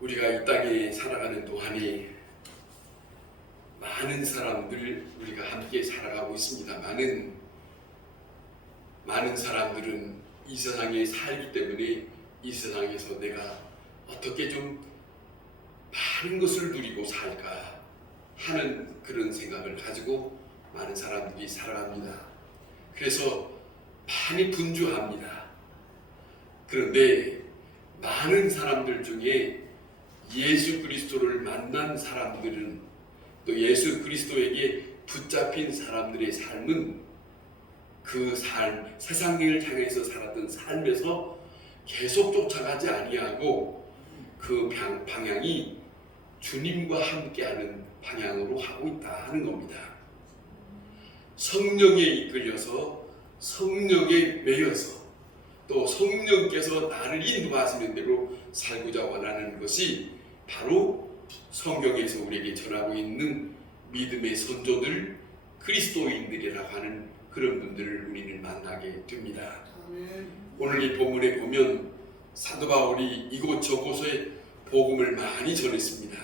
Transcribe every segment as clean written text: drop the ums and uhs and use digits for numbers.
우리가 이 땅에 살아가는 동안에 많은 사람들 우리가 함께 살아가고 있습니다. 많은 사람들은 이 세상에 살기 때문에 이 세상에서 내가 어떻게 좀 많은 것을 누리고 살까 하는 그런 생각을 가지고 많은 사람들이 살아갑니다. 그래서 많이 분주합니다. 그런데 많은 사람들 중에 예수 그리스도를 만난 사람들은 또 예수 그리스도에게 붙잡힌 사람들의 삶은 그 삶, 세상을 향해서 살았던 삶에서 계속 쫓아가지 아니하고 그 방향이 주님과 함께하는 방향으로 하고 있다 하는 겁니다. 성령에 이끌려서 성령에 매여서 또 성령께서 나를 인도하시는 대로 살고자 원하는 것이 바로 성경에서 우리에게 전하고 있는 믿음의 선조들, 그리스도인들이라고 하는 그런 분들을 우리는 만나게 됩니다. 오늘 이 본문에 보면 사도 바울이 이곳저곳에 복음을 많이 전했습니다.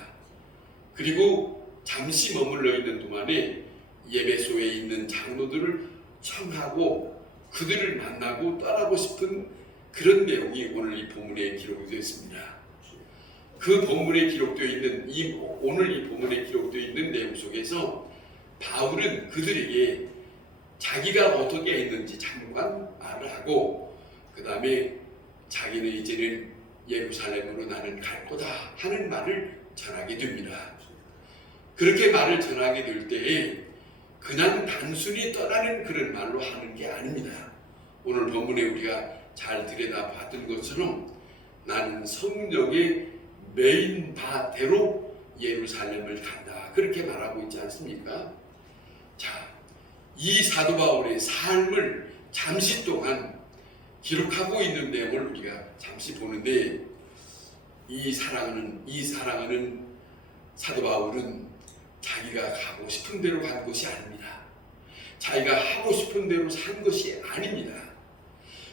그리고 잠시 머물러 있는 동안에 예배소에 있는 장로들을 청하고 그들을 만나고 떠나고 싶은 그런 내용이 오늘 이 본문에 기록되어 있습니다. 그 본문에 기록되어 있는 오늘 이 본문에 기록되어 있는 내용 속에서 바울은 그들에게 자기가 어떻게 했는지 잠깐 말을 하고 그 다음에 자기는 이제는 예루살렘으로 나는 갈 거다 하는 말을 전하게 됩니다. 그렇게 말을 전하게 될 때에 그냥 단순히 떠나는 그런 말로 하는 게 아닙니다. 오늘 본문에 우리가 잘 들여다봤던 것처럼 나는 성령의 메인 바대로 예루살렘을 간다 그렇게 말하고 있지 않습니까? 자, 이 사도 바울의 삶을 잠시 동안 기록하고 있는 내용을 우리가 잠시 보는데 이 사랑하는 사도 바울은 자기가 가고 싶은 대로 간 것이 아닙니다. 자기가 하고 싶은 대로 산 것이 아닙니다.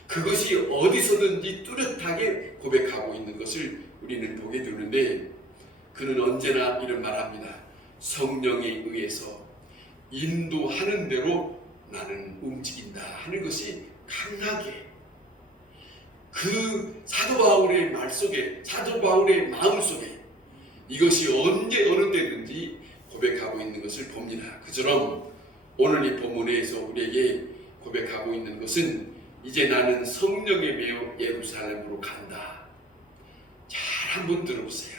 그것이 어디서든지 뚜렷하게 고백하고 있는 것을 우리는 보게 되는데 그는 언제나 이런 말합니다. 성령에 의해서 인도하는 대로 나는 움직인다 하는 것이 강하게 그 사도 바울의 말 속에 사도 바울의 마음 속에 이것이 언제 어느 때든지 고백하고 있는 것을 봅니다. 그처럼 오늘 이 본문에서 우리에게 고백하고 있는 것은 이제 나는 성령에 매여 예루살렘으로 간다. 잘 한번 들어보세요.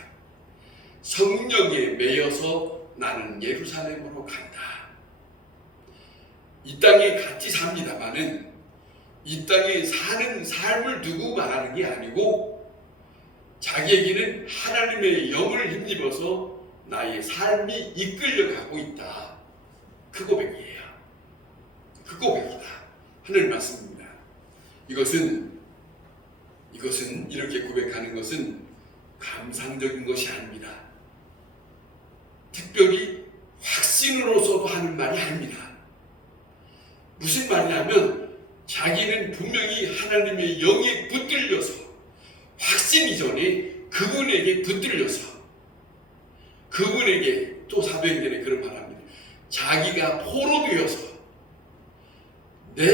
성령에 매여서 나는 예루살렘으로 간다. 이 땅에 같이 삽니다마는 이 땅에 사는 삶을 두고 말하는 게 아니고 자기에게는 하나님의 영을 힘입어서 나의 삶이 이끌려가고 있다. 그 고백이에요. 그 고백이다 하는 말씀입니다. 이것은 이렇게 고백하는 것은 감상적인 것이 아닙니다. 특별히 확신으로서도 하는 말이 아닙니다. 무슨 말이냐면 자기는 분명히 하나님의 영에 붙들려서 확신 이전에 그분에게 붙들려서 그분에게 또 사도행전에 그런 말합니다. 자기가 포로되어서 내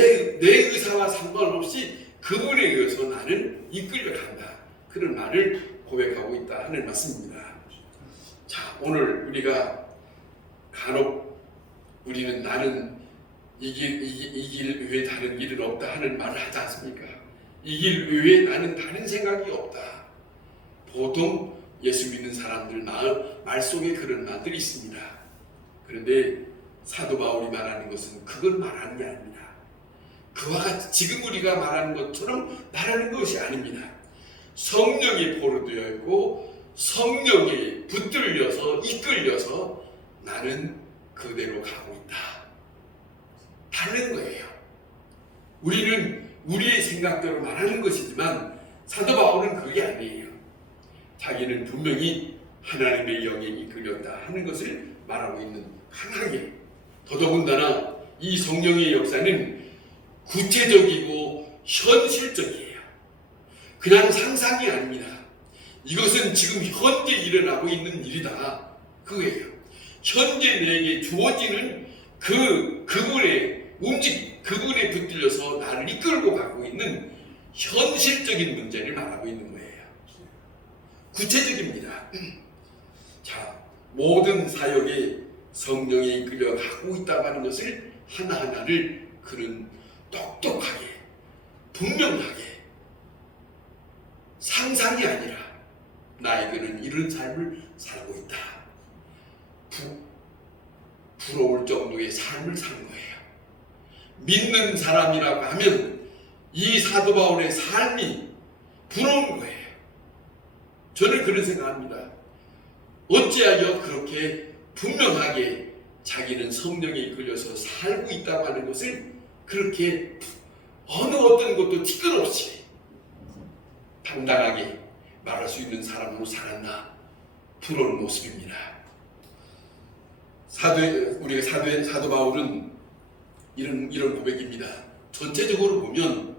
의사와 상관없이 그분에 의해서 나는 이끌려간다. 그런 말을 고백하고 있다 하는 말씀입니다. 자, 오늘 우리가 간혹 우리는 나는 이 길 외에 다른 길은 없다 하는 말을 하지 않습니까? 이 길 외에 나는 다른 생각이 없다. 보통 예수 믿는 사람들 말 속에 그런 말들이 있습니다. 그런데 사도 바울이 말하는 것은 그걸 말하는 게 아닙니다. 그와 같이 지금 우리가 말하는 것처럼 말하는 것이 아닙니다. 성령에 포로되어 있고 성령에 붙들려서 이끌려서 나는 그대로 가고 있다. 다른 거예요. 우리는 우리의 생각대로 말하는 것이지만 사도 바울은 그게 아니에요. 자기는 분명히 하나님의 영에 이끌렸다 하는 것을 말하고 있는 강하게 더더군다나 이 성령의 역사는 구체적이고 현실적이에요. 그냥 상상이 아닙니다. 이것은 지금 현재 일어나고 있는 일이다. 그거예요. 현재 내게 주어지는 그분의 움직임, 그분에 붙들려서 나를 이끌고 가고 있는 현실적인 문제를 말하고 있는 거예요. 구체적입니다. 자, 모든 사역에 성령에 이끌려 가고 있다고 하는 것을 하나하나를 그는 똑똑하게, 분명하게, 상상이 아니라 나에게는 이런 삶을 살고 있다. 부러울 정도의 삶을 산 거예요. 믿는 사람이라고 하면 이 사도 바울의 삶이 부러운 거예요. 저는 그런 생각합니다. 어찌하여 그렇게 분명하게 자기는 성령에 이끌려서 살고 있다고 하는 것을 그렇게 어느 어떤 것도 티끌 없이 당당하게 말할 수 있는 사람으로 살았나 부러운 모습입니다. 사도 바울은 이런 고백입니다. 전체적으로 보면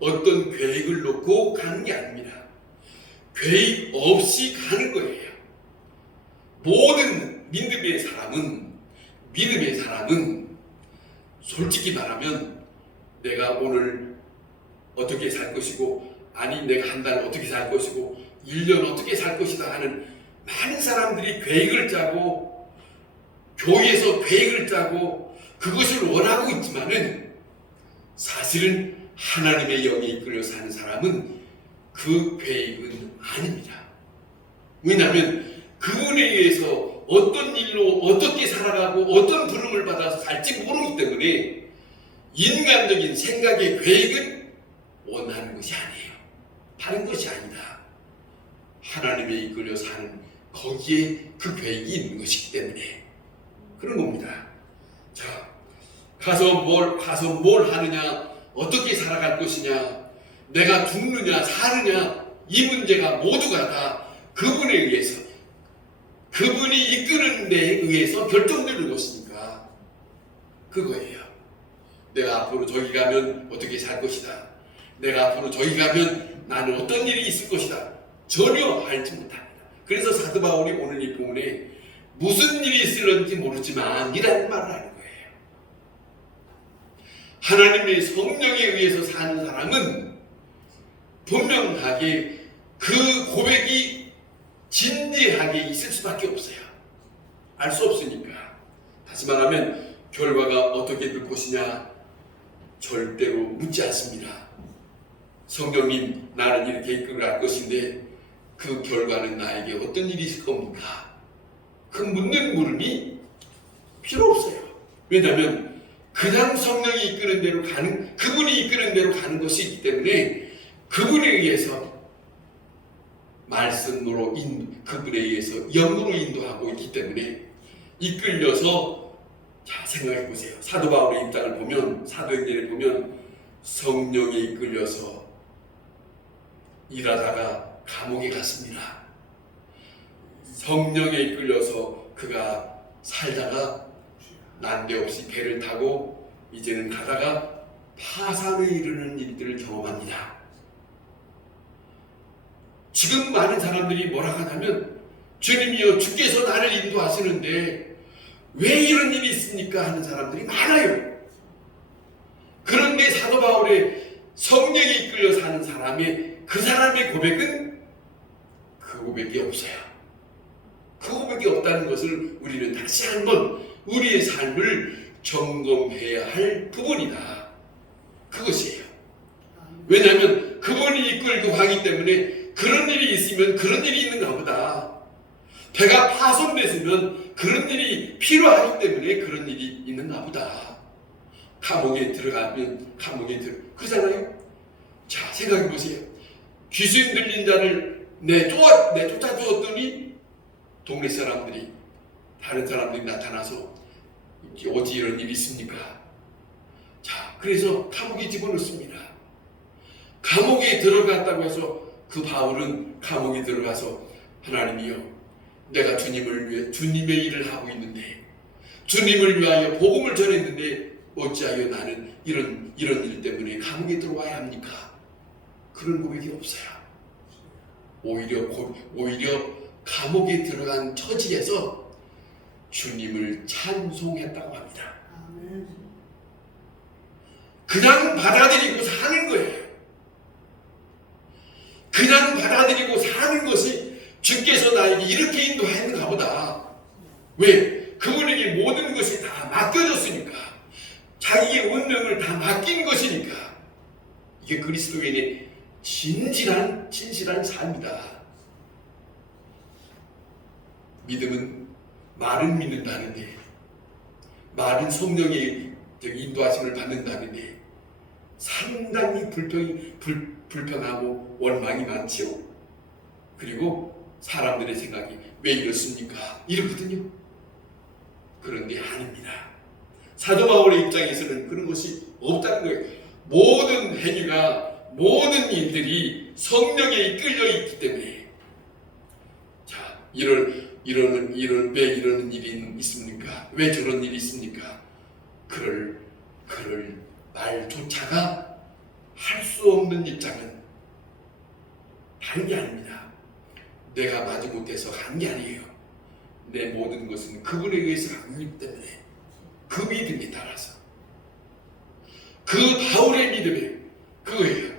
어떤 계획을 놓고 가는 게 아닙니다. 계획 없이 가는 거예요. 모든 믿음의 사람은 솔직히 말하면 내가 오늘 어떻게 살 것이고, 아니 내가 한 달 어떻게 살 것이고, 1년 어떻게 살 것이다 하는 많은 사람들이 계획을 짜고 교회에서 계획을 짜고 그것을 원하고 있지만은 사실은 하나님의 영에 이끌려 사는 사람은 그 계획은 아닙니다. 왜냐하면 그분에 의해서 어떤 일로 어떻게 살아가고 어떤 부름을 받아서 살지 모르기 때문에 인간적인 생각의 계획은 원하는 것이 아니에요. 다른 것이 아니다. 하나님에 이끌려 사는 거기에 그 계획이 있는 것이기 때문에 그런 겁니다. 자, 가서 뭘 하느냐, 어떻게 살아갈 것이냐, 내가 죽느냐 사느냐, 이 문제가 모두가 다 그분에 의해서, 그분이 이끄는 데에 의해서 결정되는 것이니까 그거예요. 내가 앞으로 저기 가면 어떻게 살 것이다, 내가 앞으로 저기 가면 나는 어떤 일이 있을 것이다, 전혀 알지 못합니다. 그래서 사도 바울이 오늘 이 부분에 무슨 일이 있을는지 모르지만 이라는 말을 하는 거예요. 하나님의 성령에 의해서 사는 사람은 분명하게 그 고백이 진지하게 있을 수밖에 없어요. 알 수 없으니까. 다시 말하면 결과가 어떻게 될 것이냐 절대로 묻지 않습니다. 성령님, 나는 이렇게 이끌어갈 것인데 그 결과는 나에게 어떤 일이 있을 겁니까? 그 묻는 물음이 필요 없어요. 왜냐하면 그냥 성령이 이끄는 대로 가는, 그분이 이끄는 대로 가는 것이 있기 때문에 그분에 의해서 말씀으로 그분에 의해서 영으로 인도하고 있기 때문에 이끌려서, 자, 생각해 보세요. 사도 바울의 입장을 보면, 사도행전을 보면 성령에 이끌려서 일하다가 감옥에 갔습니다. 성령에 이끌려서 그가 살다가 난데없이 배를 타고 이제는 가다가 파산에 이르는 일들을 경험합니다. 지금 많은 사람들이 뭐라 하냐면, 주님이여, 주께서 나를 인도하시는데 왜 이런 일이 있습니까? 하는 사람들이 많아요. 그런데 사도 바울의 성령에 이끌려 사는 그 사람의 고백은 그 고백이 없어요. 그 고백이 없다는 것을 우리는 다시 한번 우리의 삶을 점검해야 할 부분이다. 그것이에요. 왜냐하면 그분이 이끌고 가기 때문에 그런 일이 있으면 그런 일이 있는가 보다. 배가 파손됐으면 그런 일이 필요하기 때문에 그런 일이 있는가 보다. 감옥에 들어가면 그러잖아요. 자, 생각해 보세요. 귀신 들린 자를 쫓아주었더니 동네 사람들이, 다른 사람들이 나타나서 어찌 이런 일이 있습니까? 자, 그래서 감옥에 집어넣습니다. 감옥에 들어갔다고 해서 그 바울은 감옥에 들어가서, 하나님이여, 내가 주님을 위해 주님의 일을 하고 있는데, 주님을 위하여 복음을 전했는데 어찌하여 나는 이런 일 때문에 감옥에 들어와야 합니까? 그런 고백이 없어요. 오히려 감옥에 들어간 처지에서 주님을 찬송했다고 합니다. 그냥 받아들이고 사는 거예요. 그냥 받아들이고 사는 것이 주께서 나에게 이렇게 인도했는가 보다. 왜? 그분에게 모든 것이 다 맡겨졌으니까. 자기의 운명을 다 맡긴 것이니까. 이게 그리스도인의 진실한 삶이다. 믿음은 말은 믿는다는데, 말은 성령의 인도하심을 받는다는데 상당히 불평하고 원망이 많지요. 그리고 사람들의 생각이 왜 이렇습니까? 이렇거든요. 그런데 아닙니다. 사도 바울의 입장에서는 그런 것이 없다는 거예요. 모든 행위가, 모든 일들이 성령에 이끌려 있기 때문에. 자, 왜 이러는 일이 있습니까? 왜 저런 일이 있습니까? 그럴 말조차가 할 수 없는 입장은 다른 게 아닙니다. 내가 마지못해서 한 게 아니에요. 내 모든 것은 그분에 의해서 하기 때문에, 그 믿음에 따라서, 그 바울의 믿음에 그거예요.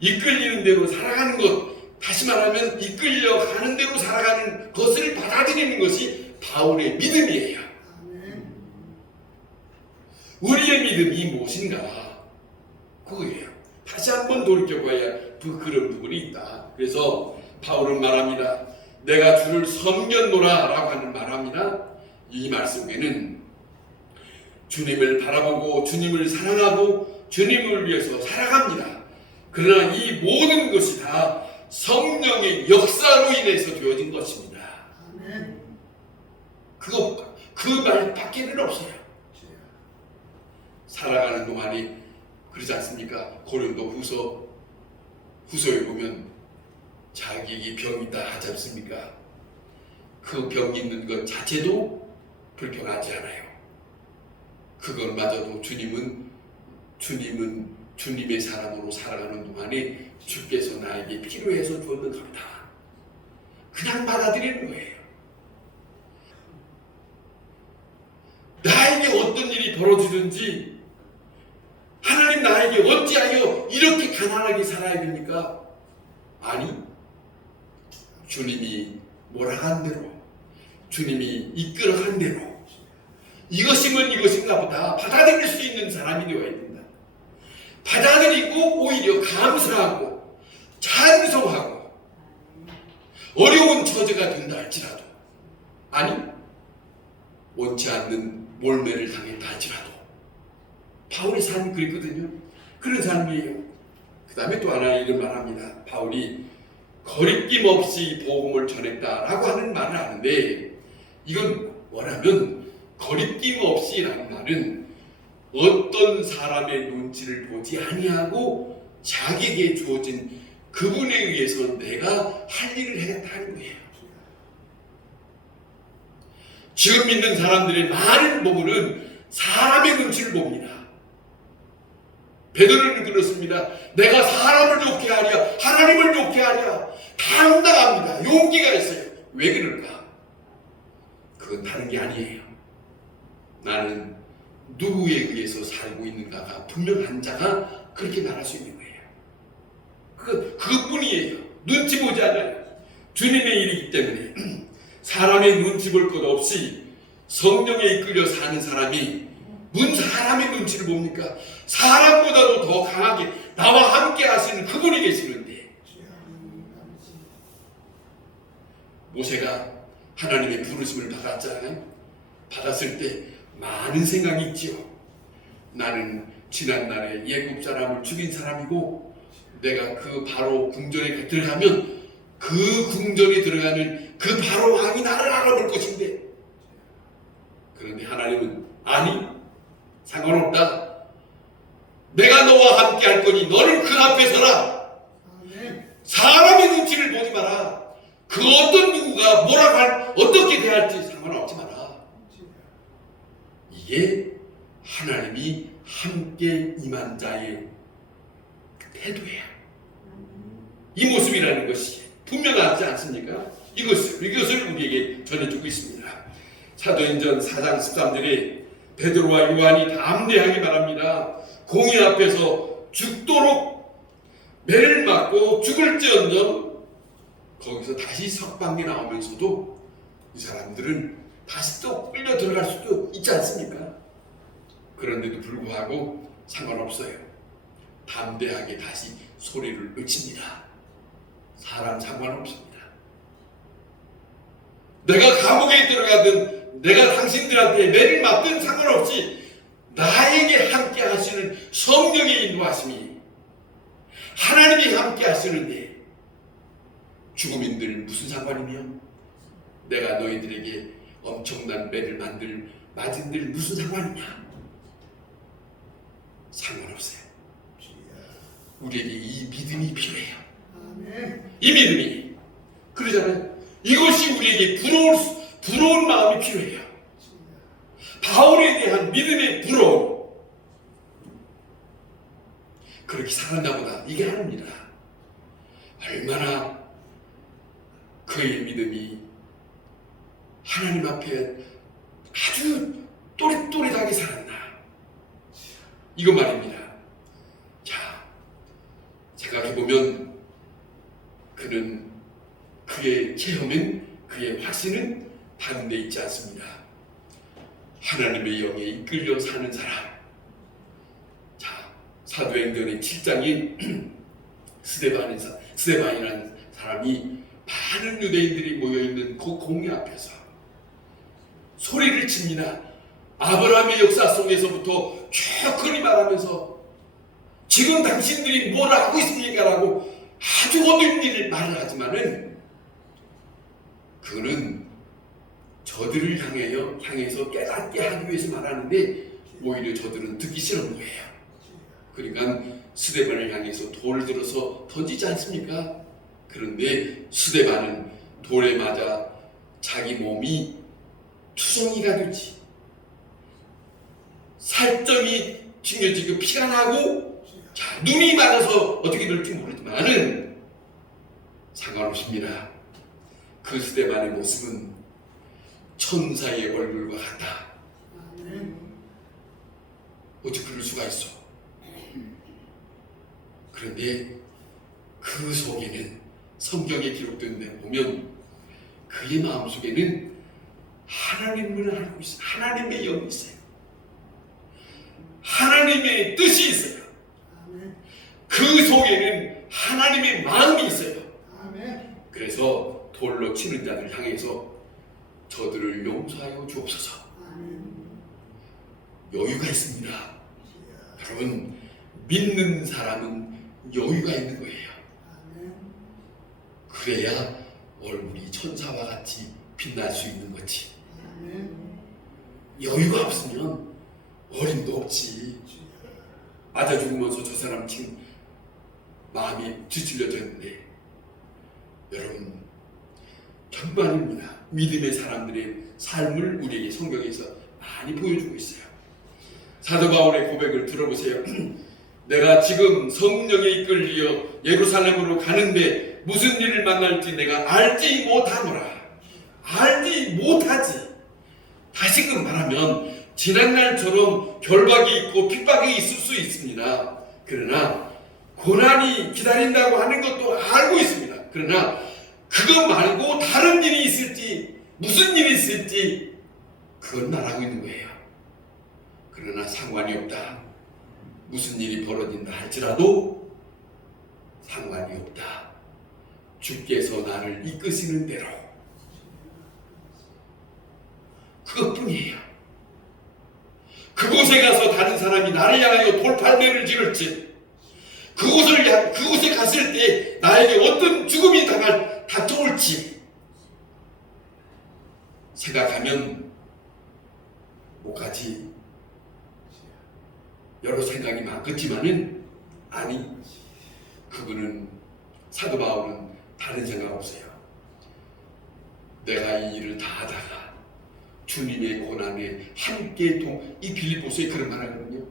이끌리는 대로 살아가는 것, 다시 말하면 이끌려가는 대로 살아가는 것을 받아들이는 것이 바울의 믿음이에요. 우리의 믿음이 무엇인가? 그거예요. 다시 한번 돌이켜봐야 그런 부분이 있다. 그래서 바울은 말합니다. 내가 주를 섬겼노라 라고 하는 말합니다. 이 말씀에는 주님을 바라보고 주님을 사랑하고 주님을 위해서 살아갑니다. 그러나 이 모든 것이 다 성령의 역사로 인해서 되어진 것입니다. 그 말밖에는 없어요. 살아가는 동안이 그러지 않습니까? 고린도 후서에 보면 자기에게 병이 있다 하지 않습니까? 그 병이 있는 것 자체도 불평하지 않아요. 그것마저도 주님은 주님의 사람으로 살아가는 동안에 주께서 나에게 필요해서 주었는 겁니다. 그냥 받아들이는 거예요. 나에게 어떤 일이 벌어지든지 하나님 나에게 어찌하여 이렇게 가난하게 살아야 됩니까? 아니, 주님이 몰아간 대로, 주님이 이끌어간 대로, 이것이면 이것인가 보다 받아들일 수 있는 사람이 되어야 된다. 받아들이고 오히려 감사하고 찬송하고 어려운 처지가 된다 할지라도, 아니 원치 않는 몰매를 당했다 할지라도, 바울의 삶이 그랬거든요. 그런 삶이에요. 그 다음에 또 하나 이런 말합니다. 바울이 거리낌 없이 복음을 전했다라고 하는 말을 하는데, 이건 뭐냐면 거리낌 없이라는 말은 어떤 사람의 눈치를 보지 아니하고 자기에게 주어진 그분에 의해서 내가 할 일을 해야겠다는 거예요. 지금 믿는 사람들의 많은 부분은 사람의 눈치를 봅니다. 베드로는 그렇습니다. 내가 사람을 좋게 하랴 하나님을 좋게 하랴 당당합니다. 용기가 있어요. 왜 그럴까? 그건 다른 게 아니에요. 나는 누구에 의해서 살고 있는가가 분명한 자가 그렇게 말할 수 있는 거예요. 그뿐이에요. 눈치 보지 않아요. 주님의 일이기 때문에 사람의 눈치 볼 것 없이 성령에 이끌려 사는 사람이 무슨 사람의 눈치를 봅니까? 사람보다도 더 강하게 나와 함께 하시는 그분이 계시는데, 모세가 하나님의 부르심을 받았잖아요. 받았을 때 많은 생각이 있지요. 나는 지난날에 예굽 사람을 죽인 사람이고, 내가 그 바로 궁전에 들어가면 그 궁전에 들어가는 그 바로 왕이 나를 알아볼 것인데, 그런데 하나님은 아니, 상관없다. 내가 너와 함께 할 거니 너는 그 앞에 서라. 사람의 눈치를 보지 마라. 그 어떤 누구가 뭐라고 어떻게 대할지 상관없지 마라. 이게 하나님이 함께 임한 자의 태도야. 이 모습이라는 것이 분명하지 않습니까? 이것을 우리에게 전해주고 있습니다. 사도행전 4장 13절에 베드로와 요한이 담대하게 말합니다. 공의 앞에서 죽도록 매를 맞고 죽을지언정, 거기서 다시 석방에 나오면서도 이 사람들은 다시 또 끌려 들어갈 수도 있지 않습니까? 그런데도 불구하고 상관없어요. 담대하게 다시 소리를 외칩니다. 사람 상관없습니다. 내가 감옥에 들어가든 내가 당신들한테 매를 맞든 상관없이 나에게 함께 하시는 성령의 인도하심이, 하나님이 함께 하시는데 죽음인들 무슨 상관이며, 내가 너희들에게 엄청난 매를 맞은들 무슨 상관이냐? 상관없어요. 우리에게 이 믿음이 필요해요. 이 믿음이, 그러잖아요. 이것이 우리에게 부러운 마음이 필요해요. 바울에 대한 믿음의 부러움, 그렇게 살았나 보다, 이게 아닙니다. 얼마나 그의 믿음이 하나님 앞에 아주 또렷하게 살았나, 이거 말입니다. 자, 생각해보면 그의 체험은, 그의 확신은 다른 데 있지 않습니다. 하나님의 영에 이끌려 사는 사람. 자, 사도행전의 7장인 스데반이라는 사람이 많은 유대인들이 모여있는 그 공회 앞에서 소리를 칩니다. 아브라함의 역사 속에서부터 쭉 그리 말하면서 지금 당신들이 뭘 하고 있습니까? 라고 아주 어두운 일을 말을 하지만은, 그거는 저들을 향해서 깨닫게 하기 위해서 말하는데 오히려 저들은 듣기 싫은 거예요. 그러니까 스데반을 향해서 돌을 들어서 던지지 않습니까? 그런데 스데반은 돌에 맞아 자기 몸이 투성이가 되지, 살점이 튕겨지고 피가 나고, 자, 눈이 맞아서 어떻게 될지 모르지만은 상관없습니다. 그 스데반의 모습은 천사의 얼굴과 같다. 어떻게 그럴 수가 있어? 그런데 그 속에는, 성경에 기록된 데 보면 그의 마음속에는 하나님을 알고 있어요. 하나님의 영이 있어요. 하나님의 뜻이 있어요. 그 속에는 하나님의 마음이 있어요. 그래서 돌로 치는 자들 향해서 저들을 용서하여 주옵소서. 여유가 있습니다. 여러분, 믿는 사람은 여유가 있는 거예요. 그래야 얼굴이 천사와 같이 빛날 수 있는 거지. 여유가 없으면 어림도 없지. 맞아 죽으면서 저 사람 지금 마음이 뒤틀려졌는데, 여러분, 정말입니다. 믿음의 사람들의 삶을 우리에게 성경에서 많이 보여주고 있어요. 사도 바울의 고백을 들어보세요. 내가 지금 성령에 이끌려 예루살렘으로 가는데 무슨 일을 만날지 내가 알지 못하노라. 알지 못하지. 다시금 말하면 지난날처럼 결박이 있고 핍박이 있을 수 있습니다. 그러나 고난이 기다린다고 하는 것도 알고 있습니다. 그러나 그거 말고 다른 일이 있을지, 무슨 일이 있을지, 그건 말하고 있는 거예요. 그러나 상관이 없다. 무슨 일이 벌어진다 할지라도 상관이 없다. 주께서 나를 이끄시는 대로, 그것뿐이에요. 그곳에 가서 다른 사람이 나를 향하여 돌팔매를 지를지, 그곳에 갔을 때 나에게 어떤 죽음이 닥쳐올지 생각하면 못 가지. 여러 생각이 많겠지만은, 아니, 그분은, 사도 바울은 다른 생각 없어요. 내가 이 일을 다 하다가 주님의 고난에 함께 이 빌립보서에 그런 말 하거든요.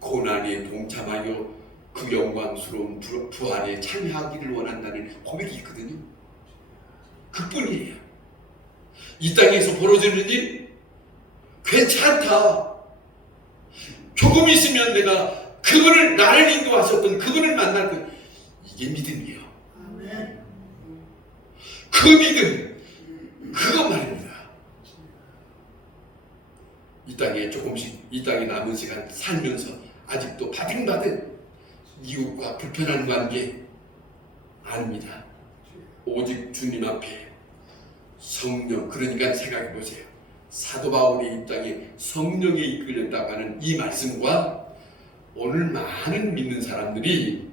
고난에 동참하여 그 영광스러운 부활에 참여하기를 원한다는 고백이 있거든요. 그뿐이에요. 이 땅에서 벌어지는 일 괜찮다. 조금 있으면 내가 그분을 나를 인도하셨던 그분을 만날 것, 이게 믿음이에요. 아멘. 그 믿음, 그것 말입니다. 이 땅에 조금씩, 이 땅에 남은 시간 살면서 아직도 바등바등 이웃과 불편한 관계 아닙니다. 오직 주님 앞에 성령, 그러니까 생각해 보세요. 사도 바울이 이 땅에 성령에 이끌렸다고 하는 이 말씀과 오늘 많은 믿는 사람들이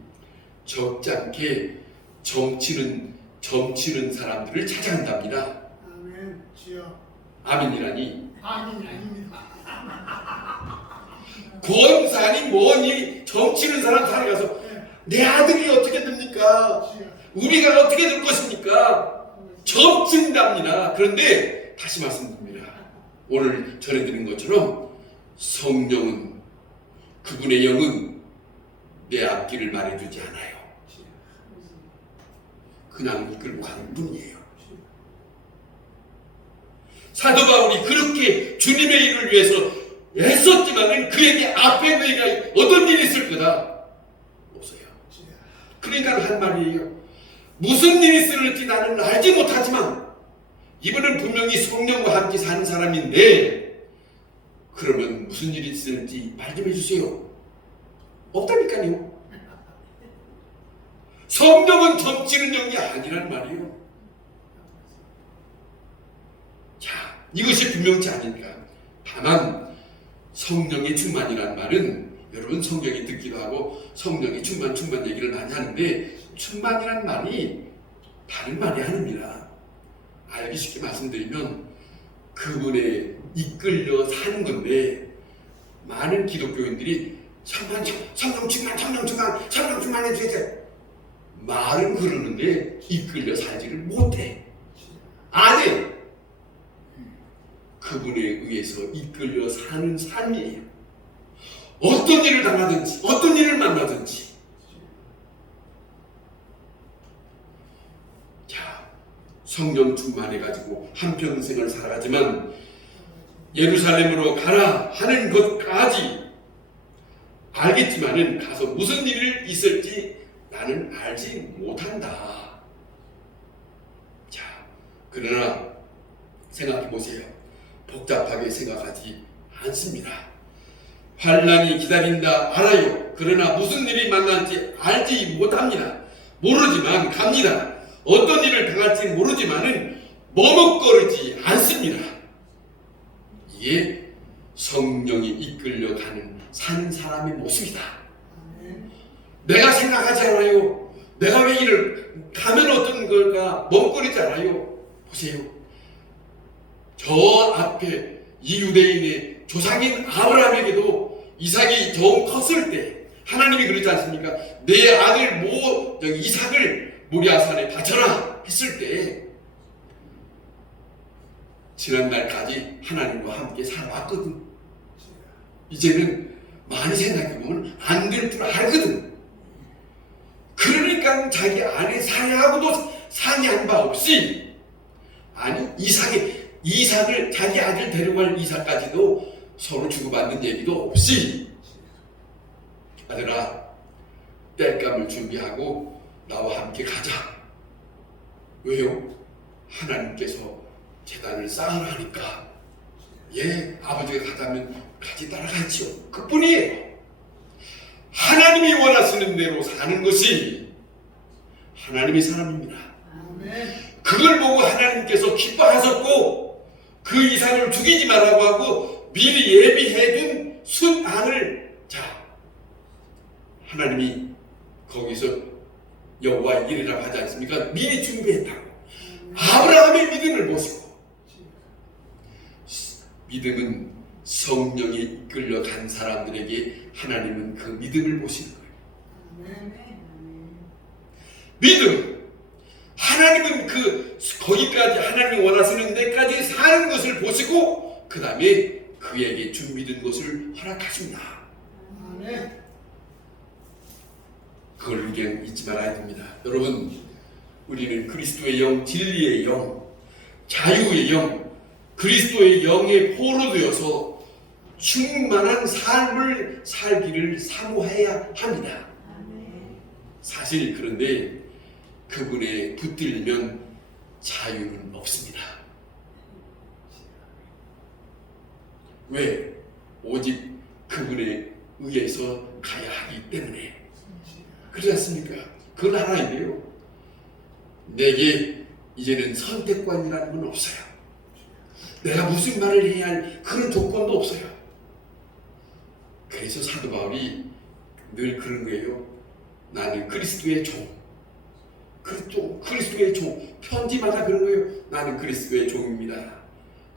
적지 않게 점치는 사람들을 찾아간답니다. 아멘. 주여. 아멘이라니. 아닙니다. 권사니 뭐니 점치는 사람 살아가서 내 아들이 어떻게 됩니까? 우리가 어떻게 될 것입니까? 점친답니다. 그런데 다시 말씀드립니다. 오늘 전해드린 것처럼 성령은, 그분의 영은 내 앞길을 말해주지 않아요. 그냥 이끌고 가는 분이에요. 사도 바울이 그렇게 주님의 일을 위해서 애썼지만은 그에게 앞에 너희가 어떤 일이 있을 거다? 없어요. 그러니까 한 말이에요. 무슨 일이 있을지 나는 알지 못하지만 이분은 분명히 성령과 함께 사는 사람인데 그러면 무슨 일이 있을지 말 좀 해주세요. 없다니까요. 성령은 점치는 영이 아니란 말이에요. 자, 이것이 분명치 않으니까. 다만 성령의 충만이란 말은 여러분 성경이 듣기도 하고 성령의 충만 얘기를 많이 하는데 충만이란 말이 다른 말이 아닙니다. 알기 쉽게 말씀드리면 그분에 이끌려 사는 건데 많은 기독교인들이 성령 충만 해주세요. 말은 그러는데 이끌려 살지를 못해. 안 해. 그분에 의해서 이끌려 사는 삶이에요. 어떤 일을 당하든지 어떤 일을 만나든지. 자, 성령 충만해가지고 한평생을 살아가지만 예루살렘으로 가라 하는 것까지 알겠지만은 가서 무슨 일이 있을지 나는 알지 못한다. 자, 그러나 생각해 보세요. 복잡하게 생각하지 않습니다. 환난이 기다린다 알아요. 그러나 무슨 일이 만날지 알지 못합니다. 모르지만 갑니다. 어떤 일을 당할지 모르지만은 머뭇거리지 않습니다. 이게 성령이 이끌려가는 사는 사람의 모습이다. 내가 생각하지 않아요. 내가 왜 이를 가면 어떤 걸까 머뭇거리지 않아요. 보세요. 저 앞에 이 유대인의 조상인 아브라함에게도 이삭이 좀 컸을 때 하나님이 그러지 않습니까? 내 아들 이삭을 모리아산에 바쳐라 했을 때 지난날까지 하나님과 함께 살아왔거든. 이제는 많이 생각해보면 안 될 줄 알거든. 그러니까 자기 아내 사례하고도 상의한 바 없이 아니 이삭을 자기 아들 데려갈 이삭까지도 서로 주고받는 얘기도 없이 아들아 땔감을 준비하고 나와 함께 가자. 왜요? 하나님께서 제단을 쌓으라 하니까 예 아버지가 가자면 같이 따라가지요. 그뿐이에요. 하나님이 원하시는 대로 사는 것이 하나님의 사람입니다. 그걸 보고 하나님께서 기뻐하셨고 그 이삭을 죽이지 말라고 하고 미리 예비해둔 순항을 하나님이 거기서 여호와 이르라고 하지 않습니까? 미리 준비했다고. 아브라함의 믿음을 보시고 믿음은 성령에 이끌려 간 사람들에게 하나님은 그 믿음을 보시는 거예요. 믿음. 하나님은 거기까지 하나님이 원하시는 데까지 사는 것을 보시고 그 다음에 그에게 준비된 것을 허락하십니다. 그걸 그냥 잊지 말아야 됩니다. 여러분, 우리는 그리스도의 영, 진리의 영, 자유의 영, 그리스도의 영에 포로되어서 충만한 삶을 살기를 사모해야 합니다. 사실 그런데 그분에 붙들리면 자유는 없습니다. 왜? 오직 그분에 의해서 가야 하기 때문에. 그렇지 않습니까? 그걸 알아야 돼요. 내게 이제는 선택권이라는 건 없어요. 내가 무슨 말을 해야 할 그런 조건도 없어요. 그래서 사도 바울이 늘 그런 거예요. 나는 그리스도의 종. 그리스도의 종. 편지마다 그런 거예요. 나는 그리스도의 종입니다.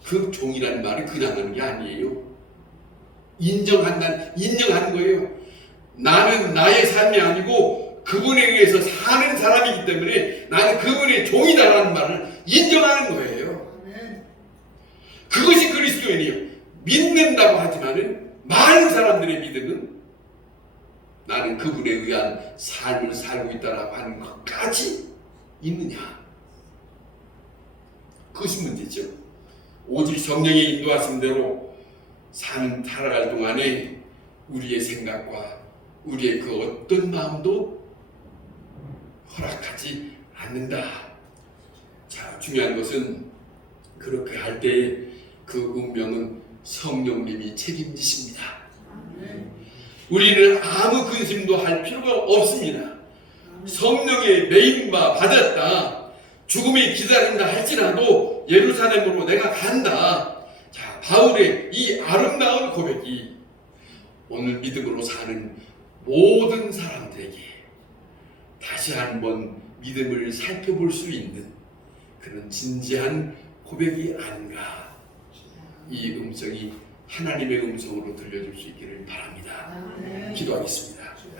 그 종이라는 말은 그냥 하는 게 아니에요. 인정하는 거예요. 나는 나의 삶이 아니고 그분에 의해서 사는 사람이기 때문에 나는 그분의 종이다라는 말을 인정하는 거예요. 아멘. 그것이 그리스도인이에요. 믿는다고 하지만은 많은 사람들의 믿음은 나는 그분에 의한 삶을 살고 있다라고 하는 것까지 있느냐? 그것이 문제죠. 오직 성령의 인도하심대로 살아갈 동안에 우리의 생각과 우리의 그 어떤 마음도 허락하지 않는다. 자, 중요한 것은 그렇게 할 때 그 운명은 성령님이 책임지십니다. 아멘. 우리는 아무 근심도 할 필요가 없습니다. 성령의 매임바 받았다. 죽음이 기다린다 할지라도 예루살렘으로 내가 간다. 자, 바울의 이 아름다운 고백이 오늘 믿음으로 사는 모든 사람들에게 다시 한번 믿음을 살펴볼 수 있는 그런 진지한 고백이 아닌가. 이 음성이 하나님의 음성으로 들려줄 수 있기를 바랍니다. 아멘. 기도하겠습니다.